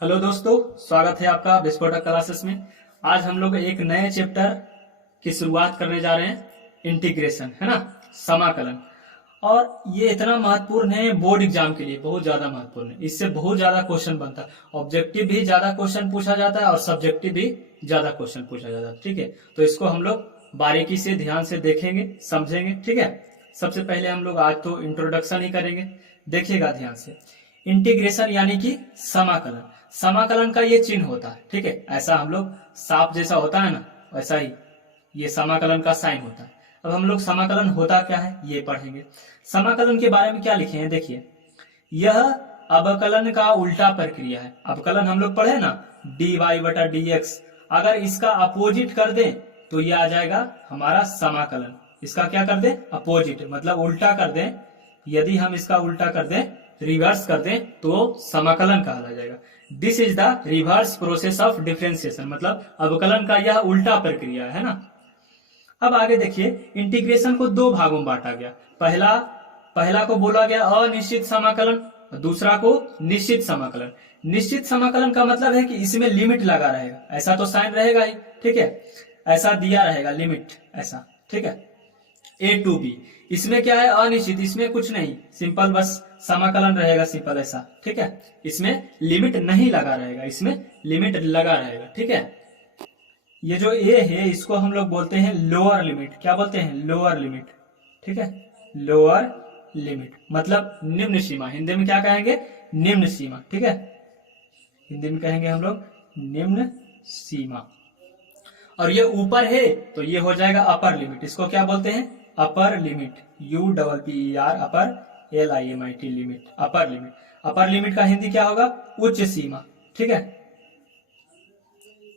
Hello दोस्तों, स्वागत है आपका विस्फोटक क्लासेस में। आज हम लोग एक नए चैप्टर की शुरुआत करने जा रहे हैं, इंटीग्रेशन, है ना, समाकलन। और ये इतना महत्वपूर्ण है बोर्ड एग्जाम के लिए, बहुत ज्यादा महत्वपूर्ण है। इससे बहुत ज्यादा क्वेश्चन बनता है, ऑब्जेक्टिव भी ज्यादा क्वेश्चन पूछा जाता है और सब्जेक्टिव भी ज्यादा क्वेश्चन पूछा जाता है। ठीक है, तो इसको हम लोग बारीकी से ध्यान से देखेंगे, समझेंगे। ठीक है, सबसे पहले हम लोग आज तो इंट्रोडक्शन ही करेंगे, देखिएगा ध्यान से। इंटीग्रेशन यानी कि समाकलन। समाकलन का ये चिन्ह होता है, ठीक है, ऐसा हम लोग सांप जैसा होता है ना, वैसा ही ये समाकलन का साइन होता है। अब हम लोग समाकलन होता क्या है ये पढ़ेंगे। समाकलन के बारे में क्या लिखे हैं, देखिए, यह अवकलन का उल्टा प्रक्रिया है। अवकलन हम लोग पढ़े ना, डी वाई बटा डी एक्स। अगर इसका अपोजिट कर दें तो ये आ जाएगा हमारा समाकलन। इसका क्या कर दें, अपोजिट, मतलब उल्टा कर दें। यदि हम इसका उल्टा कर दें, रिवर्स कर दें, तो समाकलन कहला जाएगा। This is the reverse process of differentiation, मतलब अवकलन का यह उल्टा प्रक्रिया है ना। अब आगे देखिए, इंटीग्रेशन को दो भागों में बांटा गया। पहला को बोला गया अनिश्चित समाकलन, दूसरा को निश्चित समाकलन। निश्चित समाकलन का मतलब है कि इसमें लिमिट लगा रहेगा, ऐसा तो साइन रहेगा ही, ठीक है, ऐसा दिया रहेगा लिमिट, ऐसा, ठीक है, ए टू बी। इसमें क्या है, अनिश्चित, इसमें कुछ नहीं, सिंपल बस समाकलन रहेगा, सिंपल ऐसा, ठीक है। इसमें लिमिट नहीं लगा रहेगा, इसमें लिमिट लगा रहेगा, ठीक है। ये जो ए है इसको हम लोग बोलते हैं लोअर लिमिट। क्या बोलते हैं, लोअर लिमिट, ठीक है, लोअर लिमिट मतलब निम्न सीमा। हिंदी में क्या कहेंगे, निम्न सीमा, ठीक है, हिंदी में कहेंगे हम लोग निम्न सीमा। और ये ऊपर है तो ये हो जाएगा अपर लिमिट। इसको क्या बोलते हैं, upper limit, U double P E R, upper L I am I T, limit, upper limit. Upper limit का हिंदी क्या होगा, उच्च सीमा, ठीक है।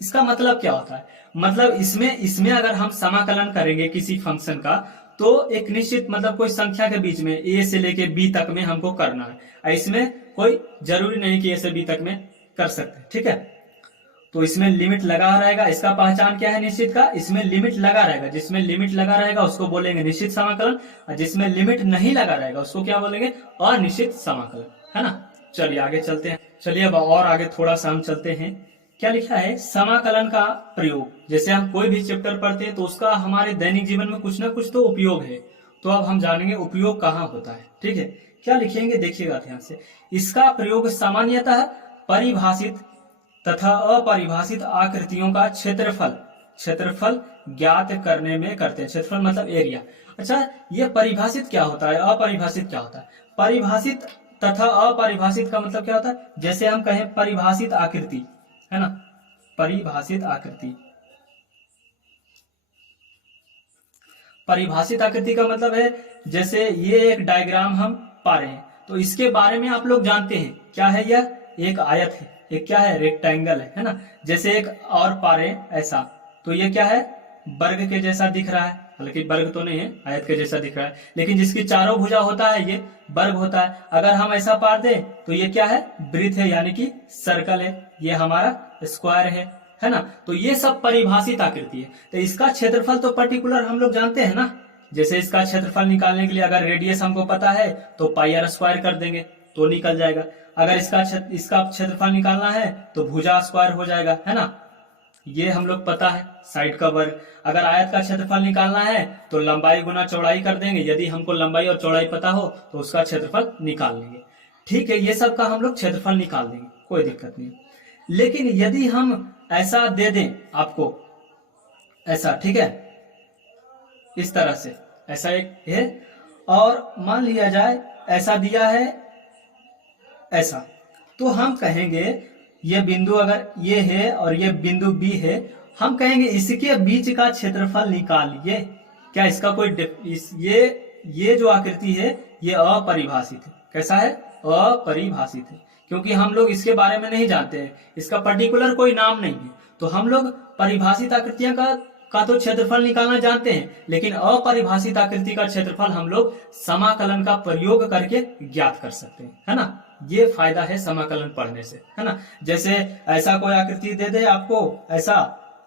इसका मतलब क्या होता है, मतलब इसमें अगर हम समाकलन करेंगे किसी फंक्शन का, तो एक निश्चित, मतलब कोई संख्या के बीच में ए से लेके बी तक में हमको करना है। इसमें कोई जरूरी नहीं कि ए से बी तक में कर सकते, ठीक है। तो इसमें लिमिट लगा रहेगा। इसका पहचान क्या है निश्चित का, इसमें लिमिट लगा रहेगा। जिसमें लिमिट लगा रहेगा उसको बोलेंगे निश्चित समाकलन, और जिसमें लिमिट नहीं लगा रहेगा उसको क्या बोलेंगे, अनिश्चित समाकलन, है ना। चलिए आगे चलते हैं। चलिए अब और आगे थोड़ा सा हम चलते हैं। क्या लिखा है, समाकलन का प्रयोग। जैसे हम कोई भी चैप्टर पढ़ते हैं तो उसका हमारे दैनिक जीवन में कुछ ना कुछ तो उपयोग है। तो अब हम जानेंगे उपयोग कहाँ होता है, ठीक है। क्या लिखेंगे, देखिएगा ध्यान से। इसका प्रयोग सामान्यतः परिभाषित तथा अपरिभाषित आकृतियों का क्षेत्रफल ज्ञात करने में करते हैं। क्षेत्रफल मतलब एरिया। अच्छा, ये परिभाषित क्या होता है, अपरिभाषित क्या होता है। परिभाषित तथा अपरिभाषित का मतलब क्या होता है, जैसे हम कहें परिभाषित आकृति, है ना, परिभाषित आकृति। परिभाषित आकृति का मतलब है, जैसे ये एक डायग्राम हम पा रहे हैं तो इसके बारे में आप लोग जानते हैं क्या है, यह एक आयत है, एक क्या है, रेक्टेंगल है ना। जैसे एक और पा रहे ऐसा, तो ये क्या है, वर्ग के जैसा दिख रहा है, हालांकि वर्ग तो नहीं है, आयत के जैसा दिख रहा है, लेकिन जिसकी चारों भुजा होता है ये वर्ग होता है। अगर हम ऐसा पार दें तो ये क्या है, वृत्त है, यानी कि सर्कल है, ये हमारा स्क्वायर है ना। तो ये सब परिभाषित आकृति है। तो इसका क्षेत्रफल तो पर्टिकुलर हम लोग जानते हैं ना। जैसे इसका क्षेत्रफल निकालने के लिए अगर रेडियस हमको पता है तो पाई आर स्क्वायर कर देंगे तो निकल जाएगा। अगर इसका क्षेत्रफल निकालना है तो भुजा स्क्वायर हो जाएगा, है ना, ये हम लोग पता है, साइड का वर्ग। अगर आयत का क्षेत्रफल निकालना है तो लंबाई गुना चौड़ाई कर देंगे। यदि हमको लंबाई और चौड़ाई पता हो तो उसका क्षेत्रफल निकाल लेंगे, ठीक है। ये सब का हम लोग क्षेत्रफल निकाल देंगे, कोई दिक्कत नहीं। लेकिन यदि हम ऐसा दे दें आपको, ऐसा, ठीक है, इस तरह से, ऐसा एक है, और मान लिया जाए ऐसा दिया है ऐसा, तो हम कहेंगे ये बिंदु अगर ये है और ये बिंदु बी है, हम कहेंगे इसके बीच का क्षेत्रफल निकालिए। क्या इसका कोई ये जो आकृति है ये अपरिभाषित है। कैसा है, अपरिभाषित है, क्योंकि हम लोग इसके बारे में नहीं जानते हैं, इसका पर्टिकुलर कोई नाम नहीं है। तो हम लोग परिभाषित आकृतियां का तो क्षेत्रफल निकालना जानते हैं, लेकिन अपरिभाषित आकृति का क्षेत्रफल हम लोग समाकलन का प्रयोग करके ज्ञात कर सकते हैं, है ना। ये फायदा है समाकलन पढ़ने से, है ना। जैसे ऐसा कोई आकृति दे दे आपको ऐसा,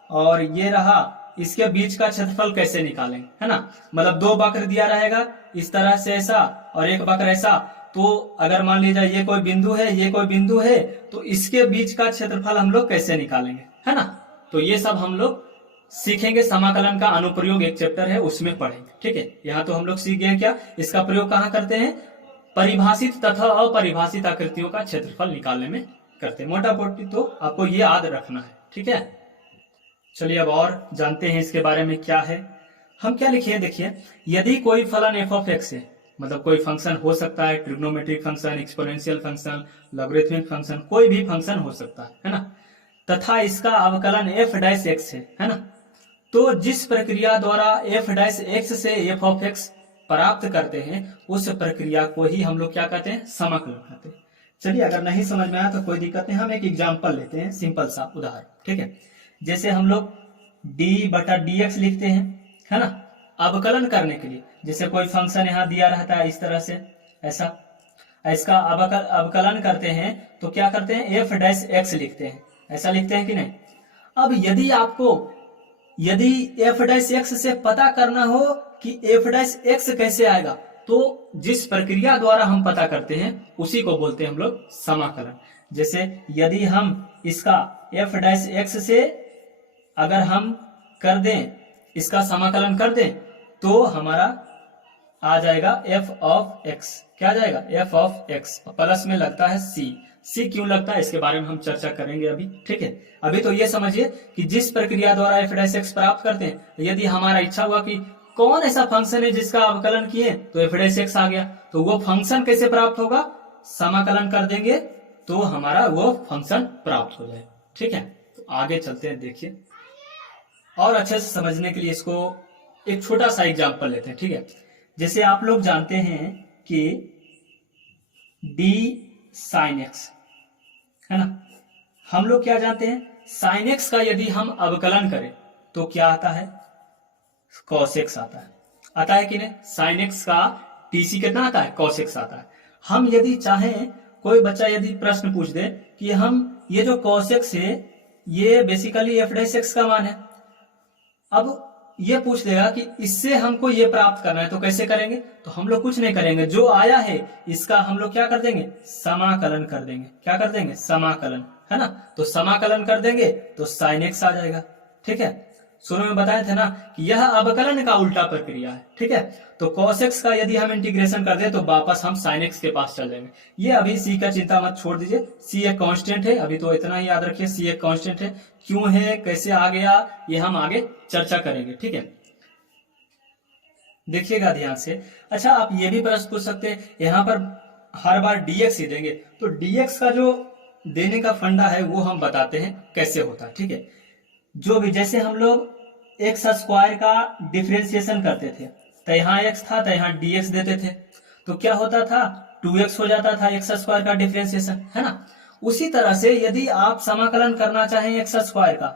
और ये रहा, इसके बीच का क्षेत्रफल कैसे निकालें, है ना। मतलब दो वक्र दिया रहेगा इस तरह से ऐसा और एक वक्र ऐसा, तो अगर मान लीजिए ये कोई बिंदु है, ये कोई बिंदु है, तो इसके बीच का क्षेत्रफल हम लोग कैसे निकालेंगे, है ना। तो ये सब हम लोग सीखेंगे, समाकलन का अनुप्रयोग एक चैप्टर है उसमें पढ़ेंगे, ठीक है। यहाँ तो हम लोग सीख गए क्या, इसका प्रयोग कहाँ करते हैं, परिभाषित तथा अपरिभाषित आकृतियों का क्षेत्रफल निकालने में करते हैं। मोटा मोटी तो आपको ये याद रखना है, ठीक है। चलिए अब और जानते हैं इसके बारे में क्या है। हम क्या लिखे हैं, देखिए, यदि कोई फलन एफ ऑफ एक्स है, मतलब कोई फंक्शन हो सकता है, trigonometric function, exponential function, logarithmic function, कोई भी फंक्शन हो सकता है ना, तथा इसका अवकलन एफ डैश एक्स है ना, तो जिस प्रक्रिया द्वारा एफ डैश एक्स से एफ ऑफ एक्स प्राप्त करते हैं उस प्रक्रिया को ही हम लोग क्या कहते हैं, समाकलन कहते हैं। चलिए अगर नहीं समझ में आया तो कोई दिक्कत नहीं, हम एक एग्जाम्पल लेते हैं, सिंपल सा उदाहरण, ठीक है। जैसे हम लोग डी बटा डी एक्स लिखते हैं, है ना, अवकलन करने के लिए। जैसे कोई फंक्शन यहाँ दिया रहता है इस तरह से, ऐसा, इसका अवकलन करते हैं तो क्या करते हैं, एफ डैश एक्स लिखते हैं, ऐसा लिखते हैं कि नहीं। अब यदि एफ डैश एक्स से पता करना हो कि एफ डैश एक्स कैसे आएगा, तो जिस प्रक्रिया द्वारा हम पता करते हैं उसी को बोलते हैं हम लोग समाकलन। जैसे यदि हम इसका एफ डैश एक्स से अगर हम कर दें, इसका समाकलन कर दें, तो हमारा आ जाएगा एफ ऑफ एक्स। क्या आ जाएगा, एफ ऑफ एक्स, प्लस में लगता है सी क्यों लगता है इसके बारे में हम चर्चा करेंगे अभी, ठीक है। अभी तो ये समझिए कि जिस प्रक्रिया द्वारा एफ डैश एक्स प्राप्त करते हैं, यदि हमारा इच्छा हुआ कि कौन ऐसा फंक्शन है जिसका अवकलन किए तो एफ डैश एक्स आ गया, तो वो फंक्शन कैसे प्राप्त होगा, समाकलन कर देंगे तो हमारा वो फंक्शन प्राप्त हो जाए, ठीक है। तो आगे चलते हैं, देखिए और अच्छे से समझने के लिए इसको एक छोटा सा एग्जांपल लेते हैं, ठीक है। जैसे आप लोग जानते हैं कि डी साइन एक्स, है ना, हम लोग क्या जानते हैं, साइन एक्स का यदि हम अवकलन करें तो क्या आता है, कॉस एक्स आता है कि नहीं। साइन एक्स का टीसी कितना आता है, कॉस एक्स आता है। हम यदि चाहें, कोई बच्चा यदि प्रश्न पूछ दे कि हम ये जो कॉस एक्स है ये बेसिकली एफ डैश एक्स का मान है, अब ये पूछ देगा कि इससे हमको ये प्राप्त करना है तो कैसे करेंगे, तो हम लोग कुछ नहीं करेंगे, जो आया है इसका हम लोग क्या कर देंगे, समाकलन कर देंगे। क्या कर देंगे, समाकलन, है ना। तो समाकलन कर देंगे तो साइन एक्स आ जाएगा, ठीक है। शुरू में बताए थे ना कि यह अवकलन का उल्टा प्रक्रिया है, ठीक है। तो cos x का यदि हम इंटीग्रेशन कर दे तो वापस हम sin x के पास चल जाएंगे। ये अभी c का चिंता मत छोड़ दीजिए, c एक कांस्टेंट है, अभी तो इतना ही याद रखिए, c एक कांस्टेंट है। क्यों है, कैसे आ गया, ये हम आगे चर्चा करेंगे, ठीक है। देखिएगा ध्यान से। अच्छा, आप ये भी प्रश्न पूछ सकते हैं, यहाँ पर हर बार dx ही देंगे, तो dx का जो देने का फंडा है वो हम बताते हैं कैसे होता है, ठीक है। जो भी, जैसे हम लोग एक्स स्क्वायर का डिफरेंशिएशन करते थे तो यहाँ x था तो यहाँ dx देते थे, तो क्या होता था, 2x हो जाता था एक्स स्क्वायर का डिफरेंशिएशन, है ना। उसी तरह से यदि आप समाकलन करना चाहें एक्स स्क्वायर का,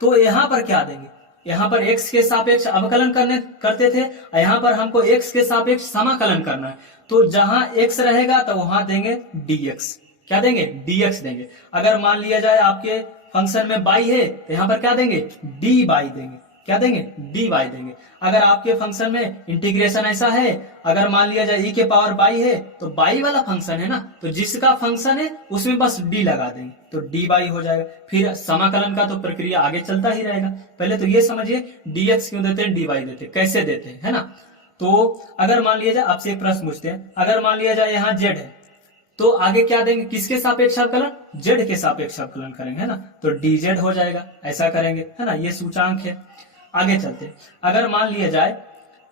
तो यहाँ पर क्या देंगे, यहाँ पर x के सापेक्ष अवकलन करते थे, यहाँ पर हमको x के सापेक्ष समाकलन करना है, तो जहां x रहेगा तो वहां देंगे dx। क्या देंगे, dx देंगे। अगर मान लिया जाए आपके फंक्शन में y है तो यहाँ पर क्या देंगे, dy देंगे। क्या देंगे, dy देंगे। अगर आपके फंक्शन में इंटीग्रेशन ऐसा है, अगर मान लिया जाए e के पावर y है तो y वाला फंक्शन है ना, तो जिसका फंक्शन है उसमें बस d लगा देंगे तो dy हो जाएगा। फिर समाकलन का तो प्रक्रिया आगे चलता ही रहेगा। पहले तो ये समझिए dx क्यों देते हैं, dy देते हैं, कैसे देते हैं, है ना। तो अगर मान लिया जाए, आपसे एक प्रश्न पूछते हैं, अगर मान लिया जाए यहाँ z है तो आगे क्या देंगे, किसके सापेक्ष अवकलन, z के सापेक्ष अवकलन करेंगे, है ना, तो dz हो जाएगा, ऐसा करेंगे, है ना। ये सूचांक है। आगे चलते, अगर मान लिया जाए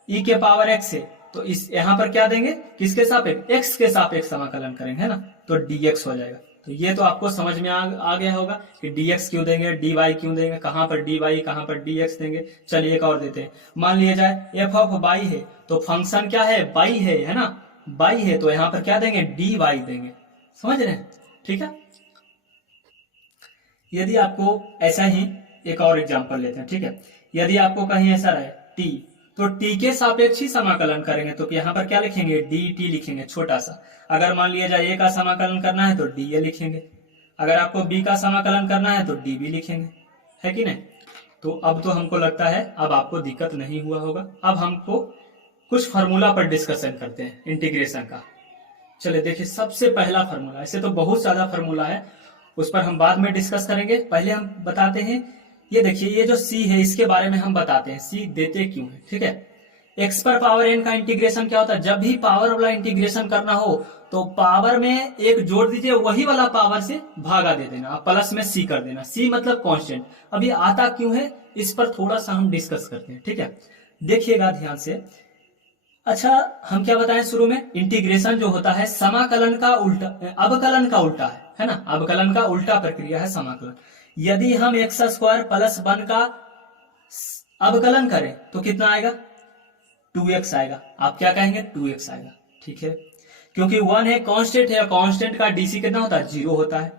e के पावर x है तो इस यहाँ पर क्या देंगे, किसके सापेक्ष, x के सापेक्ष समाकलन करेंगे, है ना, तो dx हो जाएगा। तो ये तो आपको समझ में आ गया होगा कि dx क्यों देंगे, dy क्यों देंगे, कहां पर dy कहां पर dx देंगे। चलिए एक और देते हैं, मान लिया जाए f ऑफ y है तो फंक्शन क्या है, y है ना, y है तो यहाँ पर क्या देंगे, dy देंगे। समझ रहे हैं, ठीक है। यदि आपको ऐसा ही एक और एग्जांपल लेते हैं, ठीक है। यदि आपको कहीं ऐसा रहे t, तो t के सापेक्ष ही समाकलन करेंगे, तो यहाँ पर क्या लिखेंगे, dt लिखेंगे छोटा सा। अगर मान लिया जाए a का समाकलन करना है तो dA लिखेंगे, अगर आपको b का समाकलन करना है तो dB लिखेंगे, है कि नहीं। तो अब तो हमको लगता है अब आपको दिक्कत नहीं हुआ होगा। अब हमको कुछ फार्मूला पर डिस्कशन करते हैं इंटीग्रेशन का। चलिए देखिए, सबसे पहला फार्मूला, ऐसे तो बहुत ज्यादा फार्मूला है, उस पर हम बाद में डिस्कस करेंगे। पहले हम बताते हैं, ये देखिए ये जो c है इसके बारे में हम बताते हैं c देते क्यों है। ठीक है, x पर पावर n का इंटीग्रेशन क्या होता है, जब भी पावर वाला इंटीग्रेशन करना हो तो पावर में एक जोड़ दीजिए, वही वाला पावर से भागा दे देना, प्लस में c कर देना। c मतलब कांस्टेंट। अभी आता क्यों है इस पर थोड़ा सा हम डिस्कस करते हैं। ठीक है, देखिएगा ध्यान से। अच्छा, हम क्या बताएं शुरू में, इंटीग्रेशन जो होता है समाकलन का उल्टा, अवकलन का उल्टा है ना, अवकलन का उल्टा प्रक्रिया है समाकलन। यदि हम एक्स स्क्वायर प्लस 1 का अवकलन करें तो कितना आएगा, 2x आएगा। आप क्या कहेंगे, 2x आएगा। ठीक है, क्योंकि 1 है, कांस्टेंट है, कांस्टेंट का डीसी कितना होता है, 0 होता है।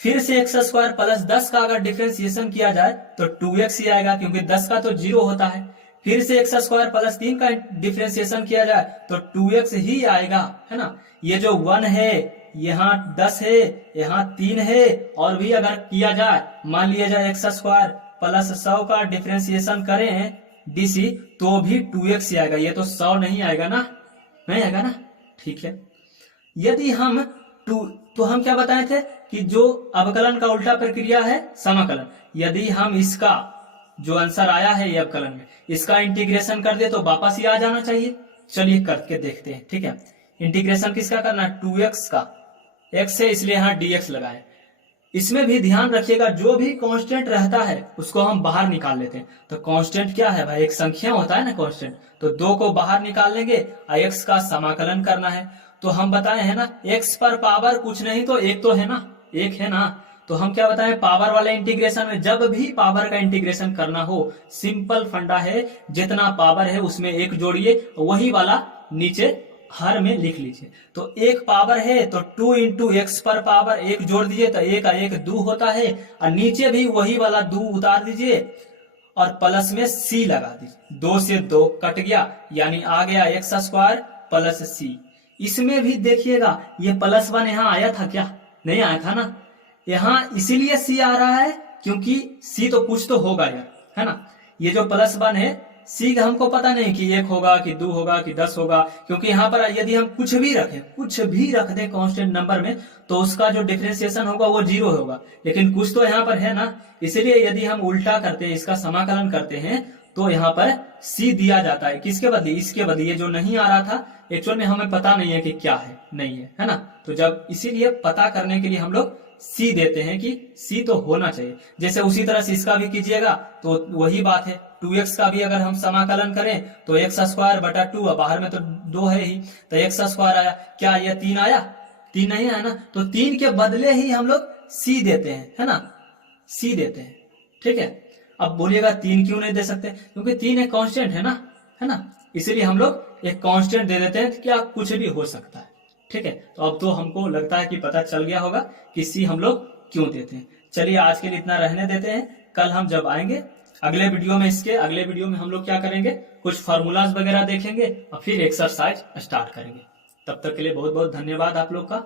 फिर से एक्स स्क्वायर प्लस 10 का अगर डिफरेंशिएशन किया जाए तो 2x ही आएगा, क्योंकि 10 का तो 0 होता है। फिर से एक्स स्क्वायर प्लस 3 का डिफरेंशिएशन किया जाए तो 2x ही आएगा, है ना। ये जो 1 है, यहाँ 10 है, यहाँ 3 है, और भी अगर किया जाए, मान लिया जाए एक्स स्क्वायर प्लस 100 का डिफरेंशिएशन करें डीसी तो भी 2x ही आएगा। ये तो 100 नहीं आएगा ना, नहीं आएगा ना। ठीक है, यदि हम तो हम क्या बताए थे कि जो अवकलन का उल्टा प्रक्रिया है समाकलन, यदि हम इसका जो आंसर आया है ये अवकलन में, इसका इंटीग्रेशन कर दे तो वापस ही आ जाना चाहिए। चलिए करके देखते हैं। ठीक है, इंटीग्रेशन किसका करना है, 2x का, x है इसलिए यहाँ dx लगाए। इसमें भी ध्यान रखिएगा, जो भी कांस्टेंट रहता है उसको हम बाहर निकाल लेते हैं। तो कांस्टेंट क्या है भाई, एक संख्या होता है ना कांस्टेंट, तो 2 को बाहर निकाल लेंगे और x का समाकलन करना है। तो हम बताए हैं ना, x पर पावर कुछ नहीं तो एक तो है ना, एक है ना। तो हम क्या बताएं, पावर वाले इंटीग्रेशन में जब भी पावर का इंटीग्रेशन करना हो, सिंपल फंडा है, जितना पावर है उसमें एक जोड़िए, वही वाला नीचे हर में लिख लीजिए। तो एक पावर है तो 2 इंटू एक्स पर पावर एक जोड़ दीजिए, तो एक का एक 2 होता है, और नीचे भी वही वाला 2 उतार दीजिए और प्लस में c लगा दीजिए। 2 से 2 कट गया, यानी आ गया एक्स स्क्वायर प्लस c। इसमें भी देखिएगा, ये +1 यहाँ आया था क्या, नहीं आया था ना। यहाँ इसीलिए c आ रहा है क्योंकि c तो कुछ तो होगा यार, है ना। ये जो +1 है, c का हमको पता नहीं कि 1 होगा कि 2 होगा कि 10 होगा, क्योंकि यहाँ पर यदि हम कुछ भी रख दें कांस्टेंट नंबर में तो उसका जो डिफरेंशिएशन होगा वो 0 होगा, लेकिन कुछ तो यहाँ पर है ना। इसलिए यदि हम उल्टा करते हैं, इसका समाकलन करते हैं, तो यहाँ पर c दिया जाता है, किसके बदले, इसके बदले। ये जो नहीं आ रहा था एक्चुअल में हमें पता नहीं है कि क्या है, नहीं है ना। तो जब इसीलिए पता करने के लिए हम लोग c देते हैं कि c तो होना चाहिए। जैसे उसी तरह से इसका भी कीजिएगा तो वही बात है, 2x का भी अगर हम समाकलन करें तो एक्स स्क्वायर बटा 2, बाहर में तो 2 है ही, तो एक्स स्क्वायर आया, क्या ये 3 आया, 3 नहीं आया ना। तो 3 के बदले ही हम लोग c देते हैं, है ना, c देते हैं। ठीक है, अब बोलिएगा 3 क्यों नहीं दे सकते, क्योंकि 3 एक कांस्टेंट है ना, इसीलिए हम लोग एक कांस्टेंट दे देते हैं, क्या कुछ भी हो सकता है। ठीक है, तो अब तो हमको लगता है कि पता चल गया होगा कि c हम लोग क्यों देते हैं। चलिए आज के लिए इतना रहने देते हैं, कल हम जब आएंगे अगले वीडियो में, इसके अगले वीडियो में हम लोग क्या करेंगे, कुछ फार्मूलाज वगैरह देखेंगे और फिर एक्सरसाइज स्टार्ट करेंगे। तब तक के लिए बहुत बहुत धन्यवाद आप लोग का।